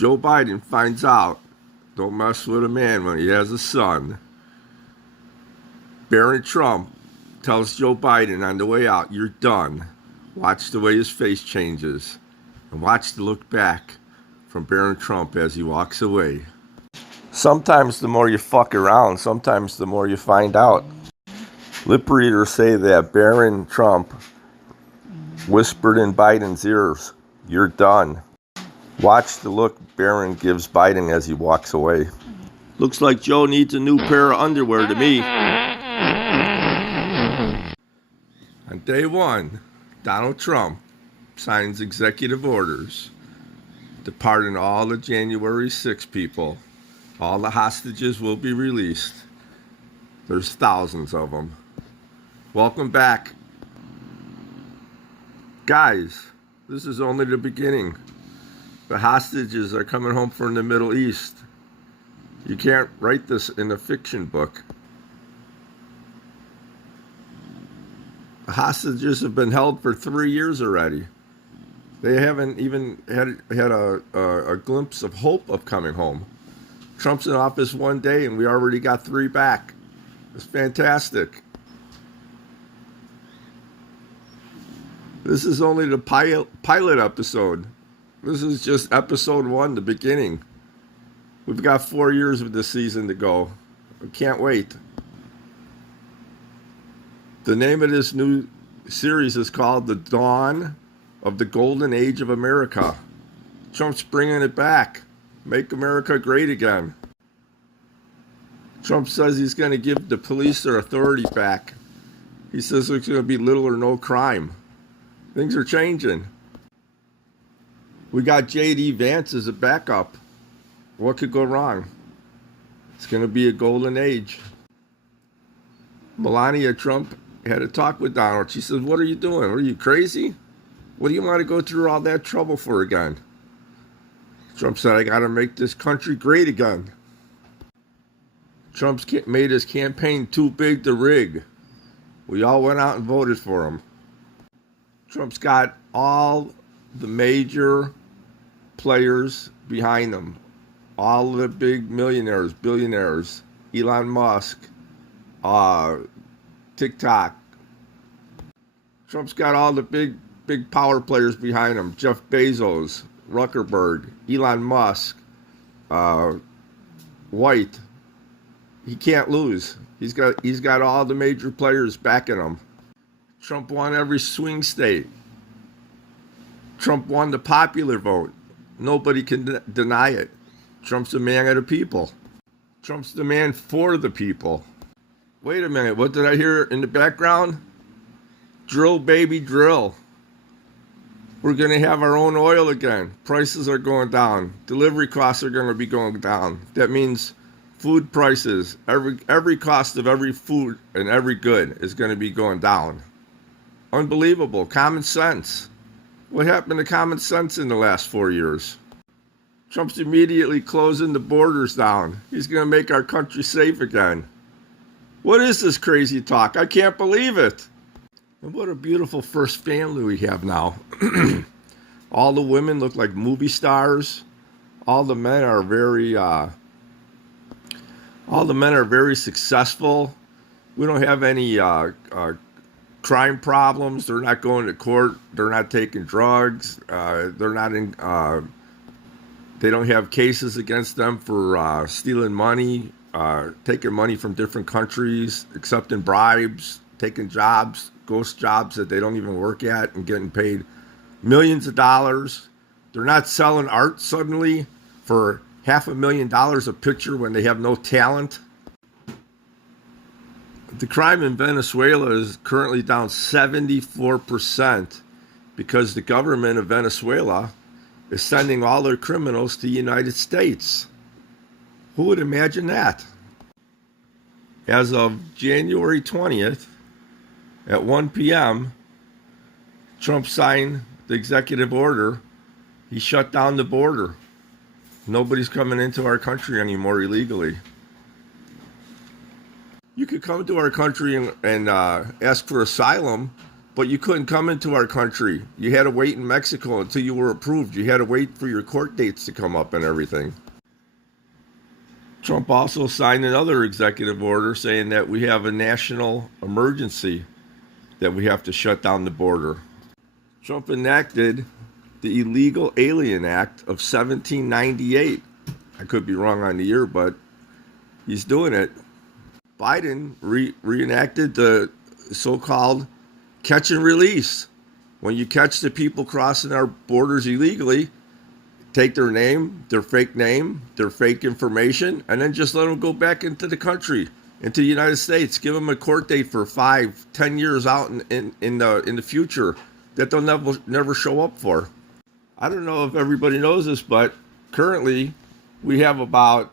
Joe Biden finds out, don't mess with a man when he has a son. Barron Trump tells Joe Biden on the way out, you're done. Watch the way his face changes. And watch the look back from Barron Trump as he walks away. Sometimes the more you fuck around, sometimes the more you find out. Lipreaders say that Barron Trump whispered in Biden's ears, you're done. Watch the look Barron gives Biden as he walks away. Looks like Joe needs a new pair of underwear to me. On day one, Donald Trump signs executive orders to pardon all the January 6 people. All the hostages will be released. There's thousands of them. Welcome back. Guys, this is only the beginning. The hostages are coming home from the Middle East. You can't write this in a fiction book. The hostages have been held for 3 years already. They haven't even had a glimpse of hope of coming home. Trump's in office one day and we already got 3 back. It's fantastic. This is only the pilot episode. This is just episode 1, the beginning. We've got 4 years of this season to go. I can't wait. The name of this new series is called The Dawn of the Golden Age of America. Trump's bringing it back. Make America great again. Trump says he's going to give the police their authority back. He says there's going to be little or no crime. Things are changing. We got J.D. Vance as a backup. What could go wrong? It's going to be a golden age. Melania Trump had a talk with Donald. She said, what are you doing? Are you crazy? What do you want to go through all that trouble for again? Trump said, I got to make this country great again. Trump's made his campaign too big to rig. We all went out and voted for him. Trump's got all the major players behind him. All the big millionaires, billionaires, Elon Musk, TikTok. Trump's got all the big power players behind him. Jeff Bezos, Zuckerberg, Elon Musk, White. He can't lose. He's got all the major players backing him. Trump won every swing state. Trump won the popular vote. Nobody can deny it. Trump's a man of the people. Trump's the man for the people. Wait a minute, what did I hear in the background? Drill, baby, drill. We're going to have our own oil again. Prices are going down. Delivery costs are going to be going down. That means food prices, every cost of every food and every good is going to be going down. Unbelievable. Common sense. What happened to common sense in the last 4 years? Trump's immediately closing the borders down. He's going to make our country safe again. What is this crazy talk? I can't believe it. And what a beautiful first family we have now. All the women look like movie stars. All the men are very successful. We don't have any crime problems. They're not going to court. They're not taking drugs. They're not in. They don't have cases against them for stealing money, taking money from different countries, accepting bribes, taking jobs, ghost jobs that they don't even work at, and getting paid millions of dollars. They're not selling art suddenly for $500,000 a picture when they have no talent. The crime in Venezuela is currently down 74% because the government of Venezuela is sending all their criminals to the United States. Who would imagine that? As of January 20th at 1 p.m., Trump signed the executive order. He shut down the border. Nobody's coming into our country anymore illegally. You could come to our country and ask for asylum, but you couldn't come into our country. You had to wait in Mexico until you were approved. You had to wait for your court dates to come up and everything. Trump also signed another executive order saying that we have a national emergency, that we have to shut down the border. Trump enacted the Illegal Alien Act of 1798. I could be wrong on the year, but he's doing it. Biden reenacted the so-called catch and release. When you catch the people crossing our borders illegally, take their name, their fake information, and then just let them go back into the country, into the United States. Give them a court date for 5-10 years out in the future that they'll never show up for. I don't know if everybody knows this, but currently we have about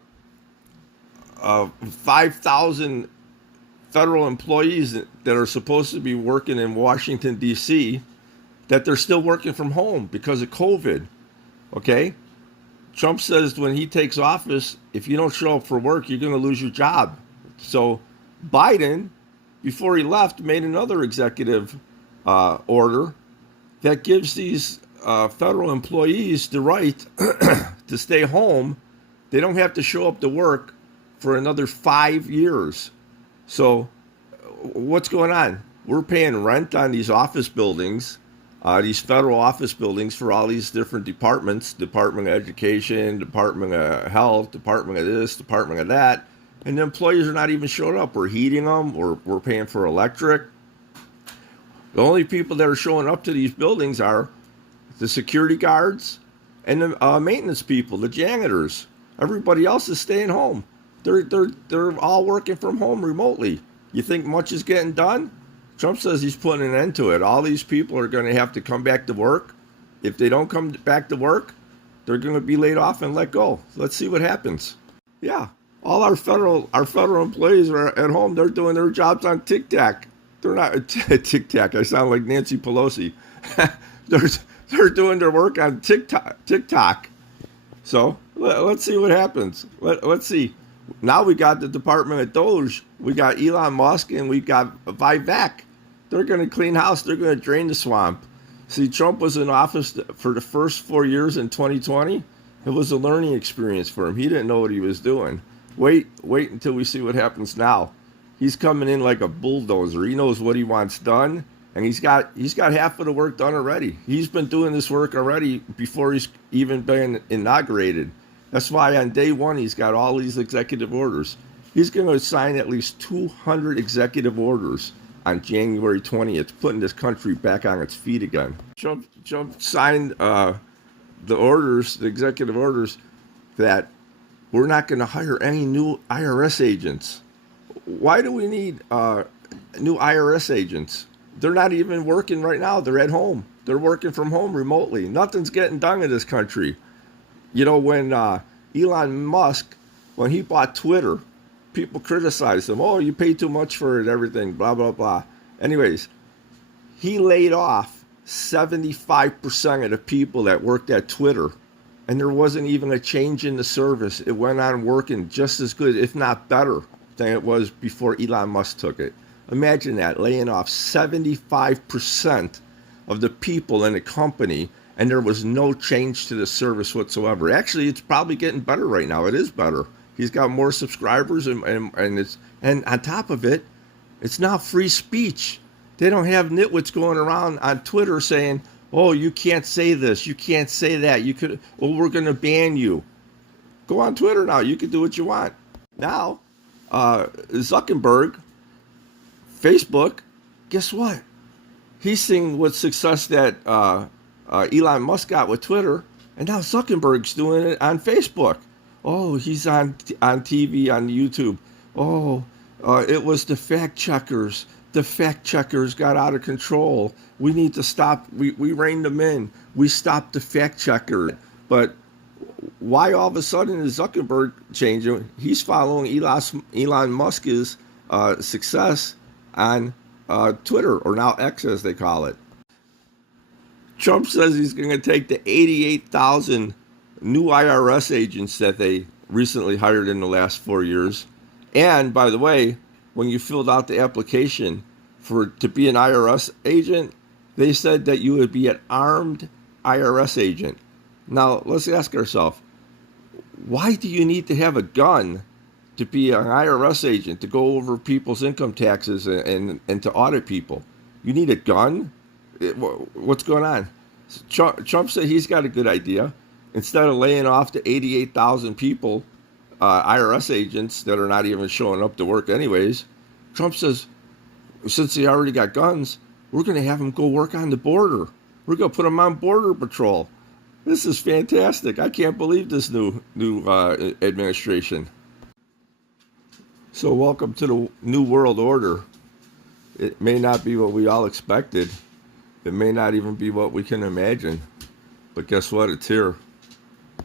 5,000 federal employees that are supposed to be working in Washington, D.C., that they're still working from home because of COVID. Okay? Trump says when he takes office, if you don't show up for work, you're going to lose your job. So Biden, before he left, made another executive order that gives these federal employees the right to stay home. They don't have to show up to work for another 5 years. So what's going on? We're paying rent on these office buildings, these federal office buildings for all these different departments, Department of Education, Department of Health, Department of this, Department of that, and the employees are not even showing up. We're heating them, we're paying for electric. The only people that are showing up to these buildings are the security guards and the maintenance people, the janitors. Everybody else is staying home. They're all working from home remotely. You think much is getting done? Trump says he's putting an end to it. All these people are going to have to come back to work. If they don't come back to work, they're going to be laid off and let go. Let's see what happens. Yeah, all our federal employees are at home. They're doing their jobs on TikTok. They're not TikTok. I sound like Nancy Pelosi. They're doing their work on TikTok. So let's see what happens. Let's see. Now we got the Department of Doge. We got Elon Musk and we got Vivek. They're going to clean house. They're going to drain the swamp. See, Trump was in office for the first 4 years in 2020. It was a learning experience for him. He didn't know what he was doing. Wait until we see what happens now. He's coming in like a bulldozer. He knows what he wants done, and he's got half of the work done already. He's been doing this work already before he's even been inaugurated. That's why on day one he's got all these executive orders. He's going to sign at least 200 executive orders on January 20th, putting this country back on its feet again. Trump signed the executive orders, that we're not going to hire any new IRS agents. Why do we need new IRS agents? They're not even working right now. They're at home. They're working from home remotely. Nothing's getting done in this country. You know, when Elon Musk, when he bought Twitter, people criticized him. Oh, you pay too much for it, everything, blah, blah, blah. Anyways, he laid off 75% of the people that worked at Twitter, and there wasn't even a change in the service. It went on working just as good, if not better, than it was before Elon Musk took it. Imagine that, laying off 75% of the people in a company, and there was no change to the service whatsoever. Actually, it's probably getting better right now. It is better. He's got more subscribers, and on top of it, it's now free speech. They don't have nitwits going around on Twitter saying, "Oh, you can't say this, you can't say that. We're going to ban you." Go on Twitter now. You can do what you want. Now, Zuckerberg, Facebook, guess what? He's seeing what success that Elon Musk got with Twitter, and now Zuckerberg's doing it on Facebook. Oh, he's on TV, on YouTube. Oh, it was the fact checkers. The fact checkers got out of control. We need to stop. We reined them in. We stopped the fact checker. But why all of a sudden is Zuckerberg changing? He's following Elon Musk's success on Twitter, or now X as they call it. Trump says he's going to take the 88,000 new IRS agents that they recently hired in the last 4 years. And by the way, when you filled out the application, to be an IRS agent, they said that you would be an armed IRS agent. Now, let's ask ourselves, why do you need to have a gun to be an IRS agent, to go over people's income taxes and to audit people? You need a gun? What's going on? Trump said he's got a good idea. Instead of laying off the 88,000 people, IRS agents that are not even showing up to work anyways, Trump says, since they already got guns, we're going to have them go work on the border. We're going to put them on border patrol. This is fantastic. I can't believe this new administration. So welcome to the new world order. It may not be what we all expected. It may not even be what we can imagine. But guess what? It's here.